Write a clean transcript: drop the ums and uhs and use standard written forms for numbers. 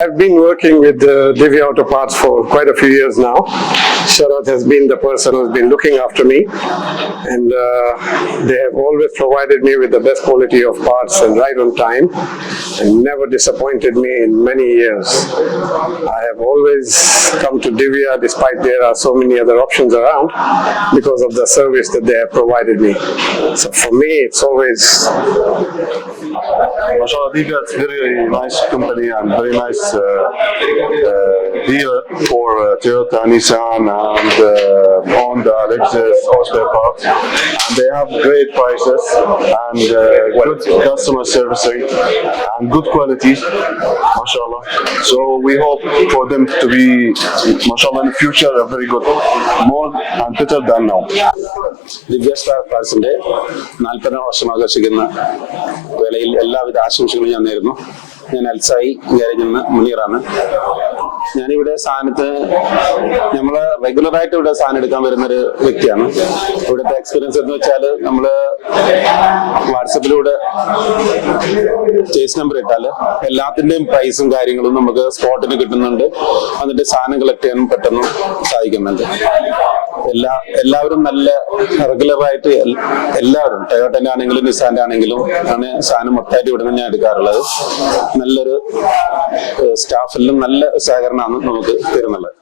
I've been working with Divya Auto Parts for quite a few years now. Sharat has been the person who's been looking after me, and they have always provided me with the best quality of parts and right on time, and never disappointed me in many years. I have always come to Divya despite there are so many other options around because of the service that they have provided me. So for me, it's always MashaAllah, Divya is very nice company and very nice dealer for Toyota, Nissan, and Honda, Lexus, all spare parts. And they have great prices and good customer service and good quality, MashaAllah. So we hope for them to be, MashaAllah, in the future, very good, more and better than now. Divya star പാർട്സിന്റെ 40 വർഷം ആഘോഷിക്കുന്ന വേളയിൽ എല്ലാവിധ ആശംസകളും ഞാൻ നേരുന്നു. ഞാൻ അൽസായി ഗാരേജിൽ നിന്ന് മുനീറാണ്. ഞാനിവിടെ സാധനത്ത് നമ്മള് റെഗുലറായിട്ട് ഇവിടെ സാധനം എടുക്കാൻ വരുന്നൊരു വ്യക്തിയാണ്. ഇവിടുത്തെ എക്സ്പീരിയൻസ് എന്ന് വെച്ചാൽ നമ്മള് വാട്സപ്പിലൂടെ ചേസ് നമ്പർ ഇട്ടാല് എല്ലാത്തിന്റെയും പ്രൈസും കാര്യങ്ങളും നമുക്ക് സ്പോട്ടിന് കിട്ടുന്നുണ്ട്. എന്നിട്ട് സാധനം കളക്ട് ചെയ്യാൻ പെട്ടെന്ന് സാധിക്കുന്നുണ്ട്. എല്ലാവരും നല്ല റെഗുലറായിട്ട് എല്ലാവരും ടൊയോട്ടന്റെ ആണെങ്കിലും നിസാന്റെ ആണെങ്കിലും ആണ് സാധനം മൊത്തമായിട്ട് ഇവിടെ നിന്ന് ഞാൻ എടുക്കാറുള്ളത്. നല്ലൊരു സ്റ്റാഫെല്ലാം നല്ല സഹകരണമാണ് നമുക്ക് തരുന്നുള്ളത്.